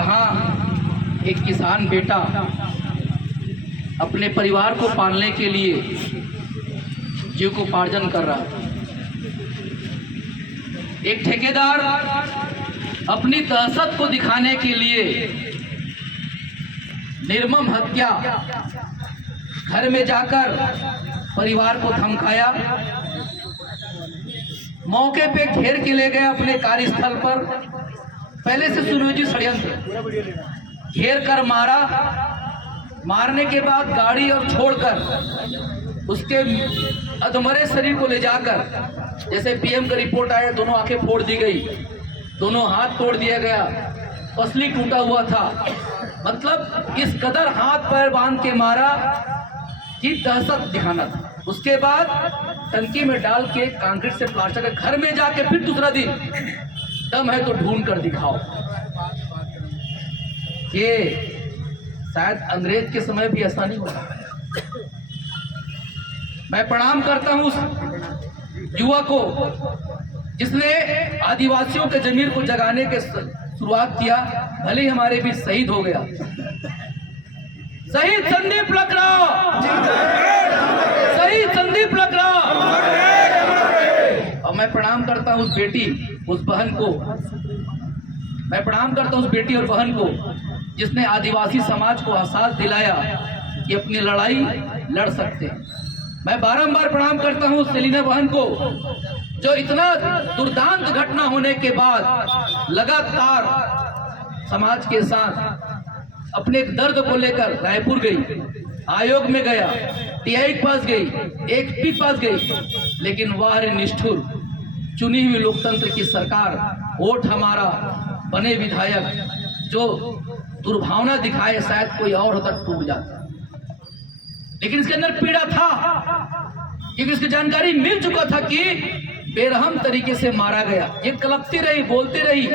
जहां एक किसान बेटा अपने परिवार को पालने के लिए जीविकोपार्जन कर रहा है, एक ठेकेदार अपनी दहशत को दिखाने के लिए निर्मम हत्या, घर में जाकर परिवार को धमकाया, मौके पे घेर के ले गए अपने कार्यस्थल पर। पहले से सुनियोजित षड्यंत्र, घेर कर मारा, मारने के बाद गाड़ी और छोड़कर उसके अधमरे शरीर को ले जाकर, जैसे पीएम का रिपोर्ट आया, दोनों आंखें फोड़ दी गई, दोनों हाथ तोड़ दिया गया, पसली टूटा हुआ था। मतलब इस कदर हाथ पैर बांध के मारा कि दहशत दिखाना था। उसके बाद टंकी में डाल के कंक्रीट से प्लास्टर कर घर में जाके फिर दूसरा दिन दम है तो ढूंढ कर दिखाओ। ये शायद अंग्रेज के समय भी ऐसा नहीं होता। मैं प्रणाम करता हूं उस युवा को जिसने आदिवासियों के जमीर को जगाने के शुरुआत किया, भले ही हमारे बीच शहीद हो गया। शहीद संदीप लकड़ा, शहीद संदीप लकड़ा। और मैं प्रणाम करता हूं उस बेटी, उस बहन को, मैं प्रणाम करता हूं उस बेटी और बहन को जिसने आदिवासी समाज को एहसास दिलाया कि अपनी लड़ाई लड़ सकते हैं। मैं बारंबार प्रणाम करता हूं सेलिना बहन को जो इतना दुर्दांत घटना होने के बाद लगातार समाज के साथ अपने दर्द को लेकर रायपुर गई, आयोग में गया, टीआई के पास गई, एसपी के पास गई, लेकिन वह निष्ठुर चुनी हुई लोकतंत्र की सरकार, वोट हमारा, बने विधायक जो दुर्भावना दिखाए, शायद कोई और होता टूट जाता। लेकिन इसके अंदर पीड़ा था क्योंकि इसकी जानकारी मिल चुका था कि बेरहम तरीके से मारा गया। ये कलपती रही, बोलती रही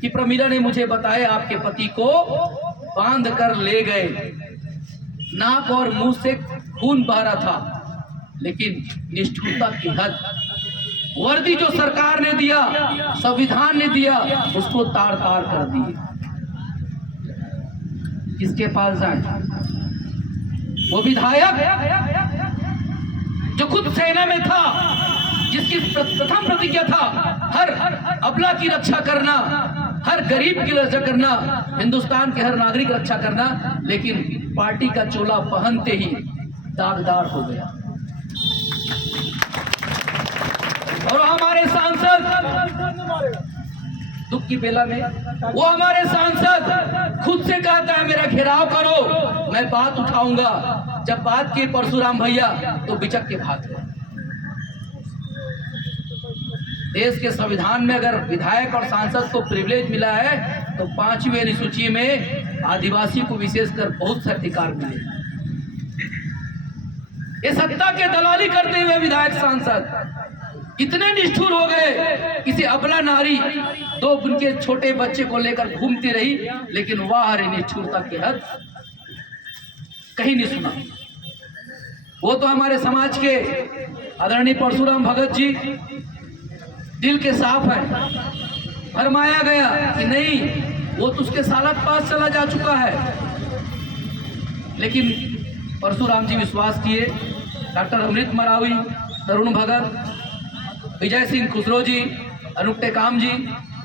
कि प्रमीला ने मुझे बताया आपके पति को बांध कर ले गए, नाक और मुंह से खून बह रहा था। लेकिन निष्ठुरता की हद, वर्दी जो सरकार ने दिया, संविधान ने दिया, उसको तार तार कर दिए। किसके पास जाए? वो विधायक जो खुद सेना में था, जिसकी प्रथम प्रतिज्ञा था हर अबला की रक्षा करना, हर गरीब की रक्षा करना, हिंदुस्तान के हर नागरिक की रक्षा करना, लेकिन पार्टी का चोला पहनते ही दागदार हो गया। और हमारे सांसद दुख की बेला में, वो हमारे सांसद खुद से कहता है मेरा घेराव करो, मैं बात उठाऊंगा। जब बात की परशुराम भैया तो बिचक के भाग गए। देश के संविधान में अगर विधायक और सांसद को प्रिविलेज मिला है तो 5वीं अनुसूची में आदिवासी को विशेषकर बहुत से अधिकार मिले। ये सत्ता के दलाली करते हुए विधायक सांसद इतने निष्ठुर हो गए, किसी अबला नारी तो उनके छोटे बच्चे को लेकर घूमती रही, लेकिन वह निष्ठुरता की हद कहीं नहीं सुना। वो तो हमारे समाज के आदरणीय परशुराम भगत जी दिल के साफ है, फरमाया गया कि नहीं, वो तो उसके सालक पास चला जा चुका है। लेकिन परशुराम जी विश्वास किए, डॉक्टर अमृत मरावी, तरुण भगत, विजय सिंह खुसरो जी, अनूप टेकाम जी,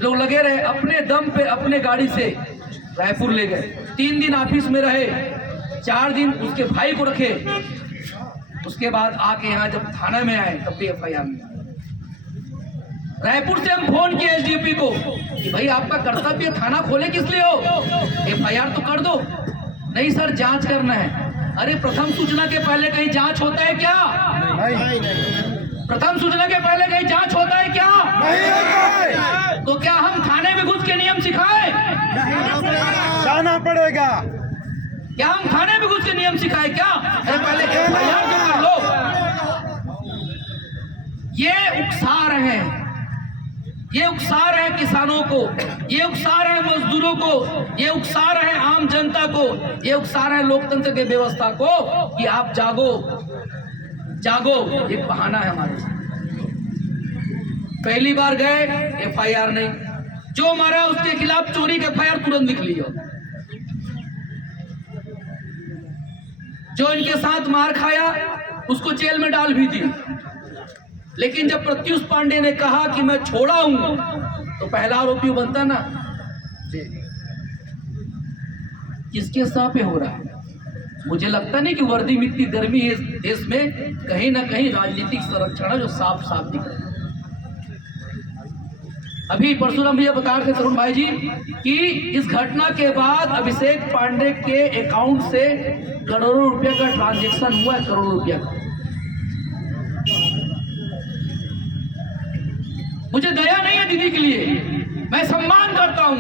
लोग लगे रहे, अपने दम पे अपने गाड़ी से रायपुर ले गए। 3 दिन ऑफिस में रहे, 4 दिन उसके भाई को रखे। उसके बाद आके यहाँ जब थाना में आए तब भी एफआईआर में। रायपुर से हम फोन किए एसडीपी को कि भाई आपका कर्तव्य थाना खोले किस लिए हो, एफआईआर तो कर दो। नहीं सर, जांच करना है। अरे प्रथम सूचना के पहले कहीं जांच होता है क्या? प्रथम सूचना के पहले कहीं जांच होता है क्या? नहीं। तो क्या हम थाने में घुस के नियम सिखाए? जाना पड़ेगा। क्या हम थाने में घुस के नियम सिखाए क्या? अरे पहले एफआईआर तो कर लो। ये उकसा रहे हैं, ये उकसा रहे हैं किसानों को, ये उकसा रहे हैं मजदूरों को, ये उकसा रहे हैं आम जनता को, ये उकसा रहे हैं लोकतंत्र की व्यवस्था को कि आप जागो जागो। एक बहाना है हमारे साथ। पहली बार गए, एफआईआर नहीं, जो मारा उसके खिलाफ चोरी के एफआईआर तुरंत लिख लिया। जो इनके साथ मार खाया उसको जेल में डाल भी दी। लेकिन जब प्रत्युष पांडे ने कहा कि मैं छोड़ा हूं तो पहला आरोपी बनता ना। किसके साथ पे हो रहा है? मुझे लगता नहीं कि वर्दी में इतनी गर्मी है इस देश में, कहीं ना कहीं राजनीतिक संरक्षण है जो साफ साफ दिख रहा है। अभी परशुराम भैया बता रहे थे तरुण भाई जी कि इस घटना के बाद अभिषेक पांडे के अकाउंट से करोड़ों रुपए का ट्रांजैक्शन हुआ है, करोड़ों रुपया का। मुझे दया नहीं है दीदी के लिए, मैं सम्मान करता हूं।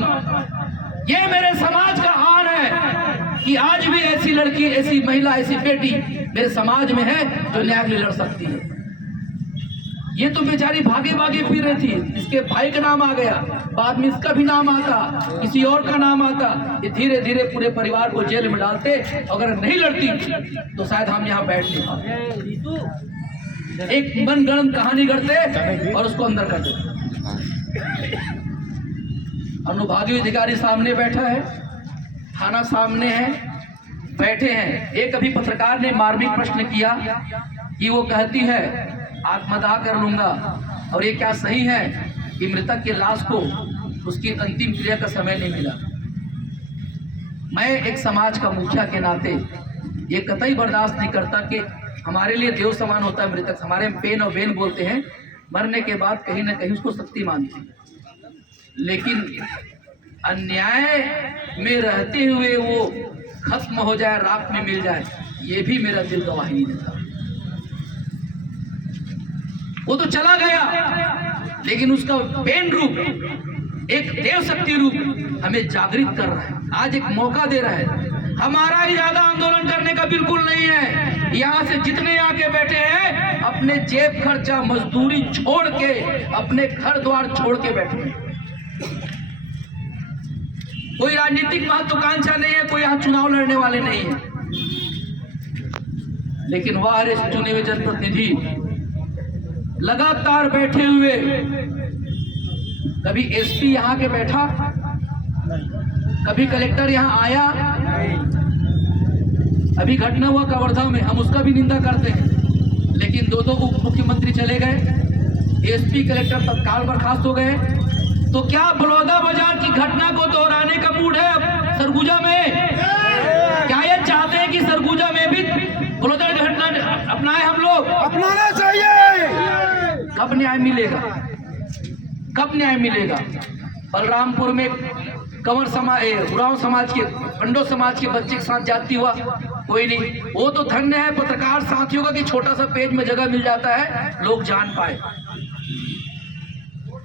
ये मेरे समाज का आन है कि आज भी ऐसी लड़की, ऐसी महिला, ऐसी बेटी मेरे समाज में है जो न्याय के लिए लड़ सकती है। ये तो बेचारी भागे भागे फिर रही थी, इसके भाई का नाम आ गया, बाद में इसका भी नाम आता, किसी और का नाम आता, ये धीरे धीरे पूरे परिवार को जेल में डालते। अगर नहीं लड़ती तो शायद हम यहाँ बैठ नहीं पाते। एक मनगढ़ंत कहानी करते और उसको अंदर कर देते। अनुभागीय अधिकारी सामने बैठा है, थाना सामने है, बैठे हैं। एक अभी पत्रकार ने मार्मिक प्रश्न किया कि वो कहती है आत्मदाह कर लूंगा, और ये क्या सही है कि मृतक के लाश को उसकी अंतिम क्रिया का समय नहीं मिला। मैं एक समाज का मुखिया के नाते ये कतई बर्दाश्त नहीं करता कि हमारे लिए देव समान होता है मृतक, हमारे पेन और बेन बोलते हैं, मरने के बाद कहीं ना कहीं उसको शक्ति मानते हैं। लेकिन अन्याय में रहते हुए वो खत्म हो जाए, राख में मिल जाए, ये भी मेरा दिल गवाही नहीं देता। वो तो चला गया, लेकिन उसका पेन रूप, एक देव शक्ति रूप हमें जागृत कर रहा है, आज एक मौका दे रहा है। हमारा इरादा आंदोलन करने का बिल्कुल नहीं है। यहाँ से जितने आके बैठे हैं अपने जेब खर्चा मजदूरी छोड़ के, अपने घर द्वार छोड़ के बैठे हैं। कोई राजनीतिक महत्वाकांक्षा नहीं है, कोई यहाँ चुनाव लड़ने वाले नहीं है। लेकिन वह चुने हुए जनप्रतिनिधि लगातार बैठे हुए, कभी एसपी यहाँ के बैठा, कभी कलेक्टर यहाँ आया। अभी घटना हुआ कवर्धा में, हम उसका भी निंदा करते हैं, लेकिन दो उप मुख्यमंत्री चले गए, एसपी कलेक्टर तत्काल बर्खास्त हो गए। तो क्या बलौदा बाजार की घटना को दोहराने का मूड है अब सरगुजा में? क्या ये चाहते हैं कि सरगुजा में भी बलौदा घटना अपनाए हम लोग? अपनाना चाहिए। कब न्याय मिलेगा? कब न्याय मिलेगा? बलरामपुर में कंवर समाज, उरांव समाज के, पंडो समाज के बच्चे के साथ जाती हुआ कोई नहीं। वो तो धन्य है पत्रकार साथियों का कि छोटा सा पेज में जगह मिल जाता है, लोग जान पाए।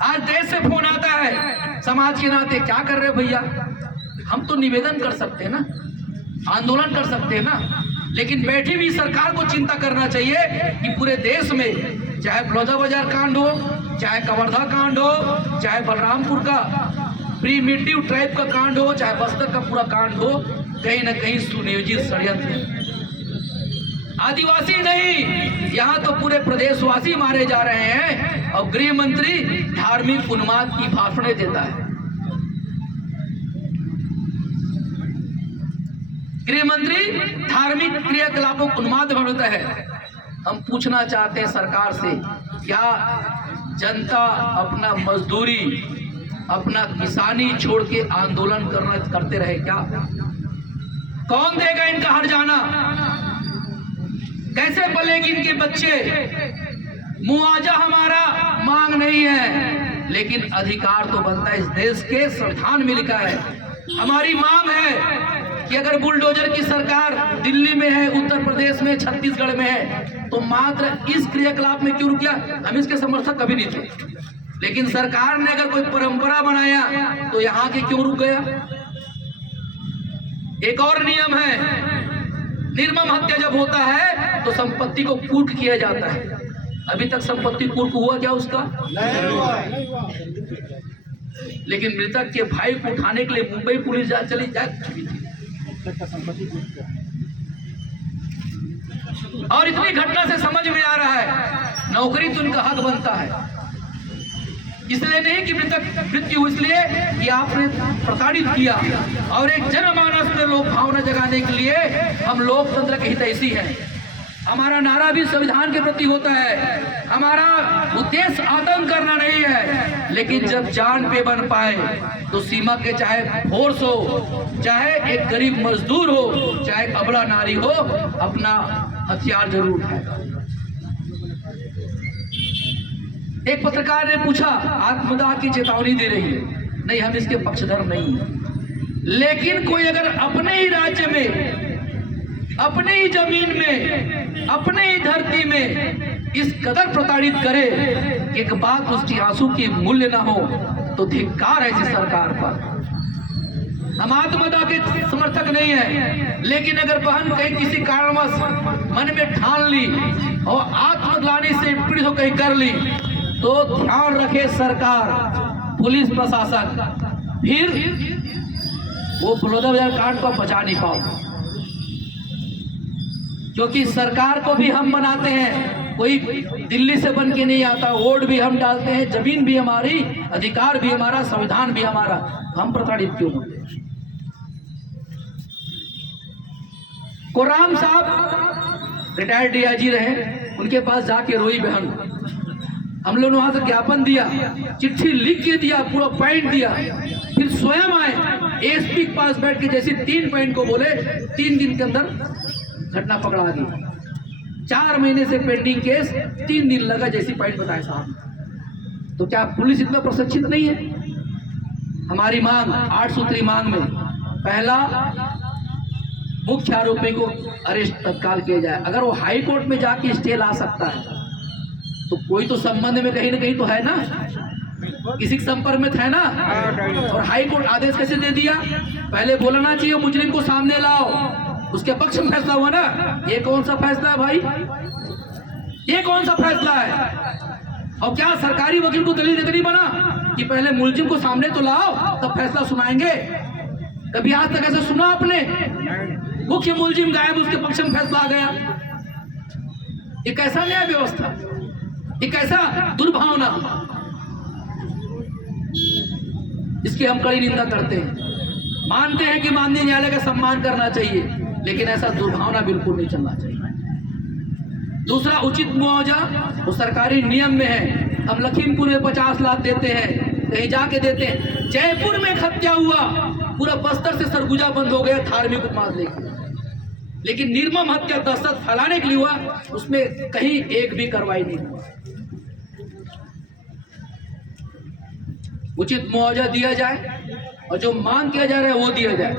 आज देश से फोन आता है समाज के नाते, क्या कर रहे हो भैया? हम तो निवेदन कर सकते हैं ना, आंदोलन कर सकते हैं ना, लेकिन बैठी हुई सरकार को चिंता करना चाहिए कि पूरे देश में चाहे बलौदा बाजार कांड हो, चाहे कवर्धा कांड हो, चाहे बलरामपुर का प्रीमिटिव ट्राइब का कांड हो, चाहे बस्तर का पूरा कांड हो, कहीं ना कहीं सुनियोजित षड्यंत्र है। आदिवासी नहीं, यहाँ तो पूरे प्रदेशवासी मारे जा रहे हैं और गृह मंत्री धार्मिक उन्माद की भाषणें देता है। गृह मंत्री धार्मिक क्रियाकलापों को उन्माद बनता है। हम पूछना चाहते हैं सरकार से, क्या जनता अपना मजदूरी, अपना किसानी छोड़ के आंदोलन करते रहे क्या? कौन देगा इनका हट जाना? कैसे पलेगी इनके बच्चे? मुआवजा हमारा मांग नहीं है, लेकिन अधिकार तो बनता है। इस देश के संविधान में लिखा है, हमारी मांग है कि अगर बुलडोजर की सरकार दिल्ली में है, उत्तर प्रदेश में, छत्तीसगढ़ में है, तो मात्र इस क्रियाकलाप में क्यों रुक गया? हम इसके समर्थक कभी नहीं थे, लेकिन सरकार ने अगर कोई परंपरा बनाया तो यहाँ के क्यों रुक गया? एक और नियम है, निर्मम हत्या जब होता है तो संपत्ति को कुर्क किया जाता है। अभी तक संपत्ति कुर्क हुआ क्या उसका? नहीं हुआ। लेकिन मृतक के भाई को उठाने के लिए मुंबई पुलिस चली जाए, और इतनी घटना से समझ में आ रहा है नौकरी तो उनका हक बनता है। इसलिए नहीं कि मृत्यु इसलिए कि आपने प्रताड़ित किया। और एक जनमानस में लोक भावना जगाने के लिए हम लोकतंत्र के हितैषी हैं। हमारा नारा भी संविधान के प्रति होता है। हमारा उद्देश्य आतंक करना नहीं है, लेकिन जब जान पे बन पाए तो सीमा के चाहे फोर्स हो, चाहे एक गरीब मजदूर हो, चाहे अबला नारी हो, अपना हथियार जरूर है। एक पत्रकार ने पूछा, आत्मदाह की चेतावनी दे रही है। नहीं, हम इसके पक्षधर नहीं हैं, लेकिन कोई अगर अपने ही राज्य में, अपने ही जमीन में, अपने ही धरती में इस कदर प्रताड़ित करे कि एक बात उसकी आंसू की मूल्य ना हो, तो धिक्कार है इस सरकार पर। हम आत्मदाह के समर्थक नहीं है, लेकिन अगर बहन कहीं किसी कारणवश मन में ठान ली और आत्मग्लानि से पीड़ित हो कहीं कर ली, तो ध्यान रखे सरकार, पुलिस प्रशासन, फिर वो बलौदाबाजार कांड को बचा नहीं पाओ। क्योंकि सरकार को भी हम बनाते हैं, कोई दिल्ली से बन के नहीं आता। वोट भी हम डालते हैं, जमीन भी हमारी, अधिकार भी हमारा, संविधान भी हमारा। हम प्रताड़ित क्यों होते? कोराम साहब रिटायर्ड डीआईजी रहे, उनके पास जाके रोई बहन। हम लोग वहां से ज्ञापन दिया, चिट्ठी लिख के दिया, पूरा पॉइंट दिया। फिर स्वयं आए एसपी के पास बैठ के जैसे 3 पॉइंट को बोले, 3 दिन के अंदर घटना पकड़ा गई। 4 महीने से पेंडिंग केस, 3 दिन लगा जैसी पॉइंट बताए साहब। तो क्या पुलिस इतना प्रशिक्षित नहीं है? हमारी मांग 8 सूत्री मांग में पहला, मुख्य आरोपी को अरेस्ट तत्काल किया जाए। अगर वो हाई कोर्ट में जाके स्टे ला सकता है तो कोई तो संबंध में कहीं ना कहीं तो है ना, किसी के संपर्क में था ना। और हाई कोर्ट आदेश कैसे दे दिया? पहले बोलना चाहिए मुजरिम को सामने लाओ, उसके पक्ष में फैसला हुआ ना। ये कौन सा फैसला है भाई? ये कौन सा फैसला है? और क्या सरकारी वकील को दलील देकर नहीं बना कि पहले मुलजिम को सामने तो लाओ तब फैसला सुनाएंगे? कभी आज तक ऐसा सुना आपने? मुख्य मुलजिम गायब, उसके पक्ष में फैसला आ गया। ये कैसा न्याय व्यवस्था, ये कैसा दुर्भावना? इसकी हम कड़ी निंदा करते हैं। मानते हैं कि माननीय न्यायालय का सम्मान करना चाहिए, लेकिन ऐसा दुर्भावना बिल्कुल नहीं चलना चाहिए। दूसरा, उचित मुआवजा वो सरकारी नियम में है। हम लखीमपुर में 50 लाख देते हैं, कहीं जाके देते हैं। जयपुर में हत्या हुआ, पूरा बस्तर से सरगुजा बंद हो गया धार्मिक उन्माद लेकर, लेकिन निर्मम हत्या दहशत फैलाने के लिए हुआ, उसमें कहीं एक भी कार्रवाई नहीं हुआ। उचित मुआवजा दिया जाए और जो मांग किया जा रहा है वो दिया जाए।